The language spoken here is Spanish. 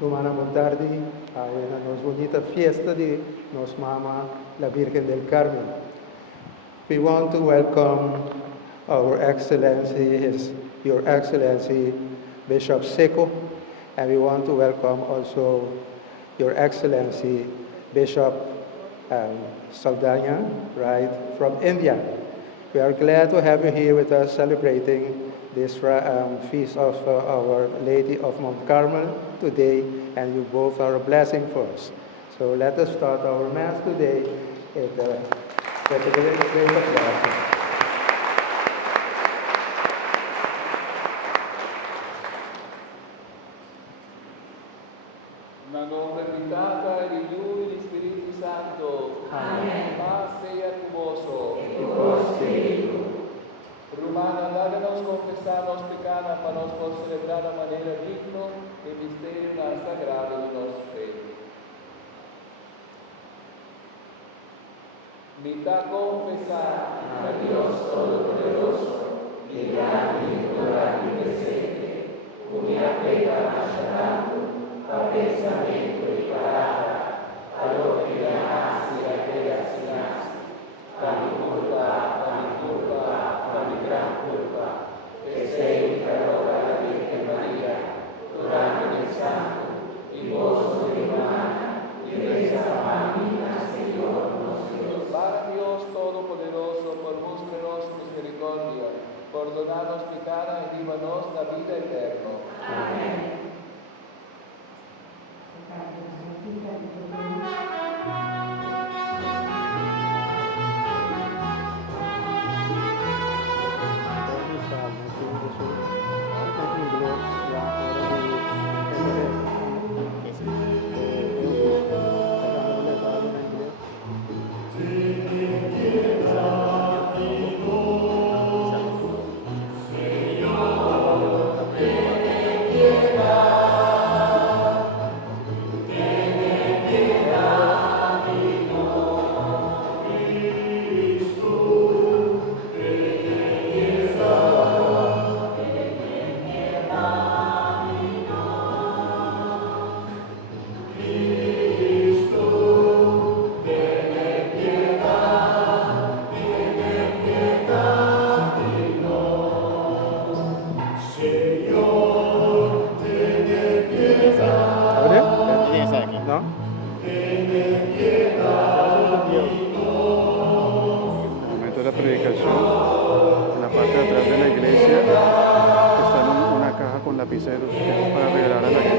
Lumana Montardi, en la bonita fiesta de nos Mama, la Virgen del Carmen. We want to welcome our Excellency, Your Excellency, Bishop Seco, and we want to welcome also Your Excellency, Bishop Saldana, right, from India. We are glad to have you here with us celebrating this feast of Our Lady of Mount Carmel today, and you both are a blessing for us. So let us start our Mass today with a great grace of God. Nel nome del Pittata e di Lui e di Spirito Santo. Amén. Paz sea tu voso. Y tu espíritu. Rumana, dáganos confesar los pecados para nos por celebrar a manera digno el misterio más sagrado de nuestra fe. Mitad confesar a Dios Todopoderoso, librando y ignorando y presente, unida pecca lasciando, a pensamento e palabra, allora che la ansia e creazione, a mi gran culpa, e sei parola la Virgen Maria, durante il santo, il vostro di humana, y reza mamina, Señor nuestro Dios. Para Dios Todopoderoso, por mostraros misericordia, perdonarnos pecados y líbranos la vida eterna. Amén. Lapiceros para regalar a la gente.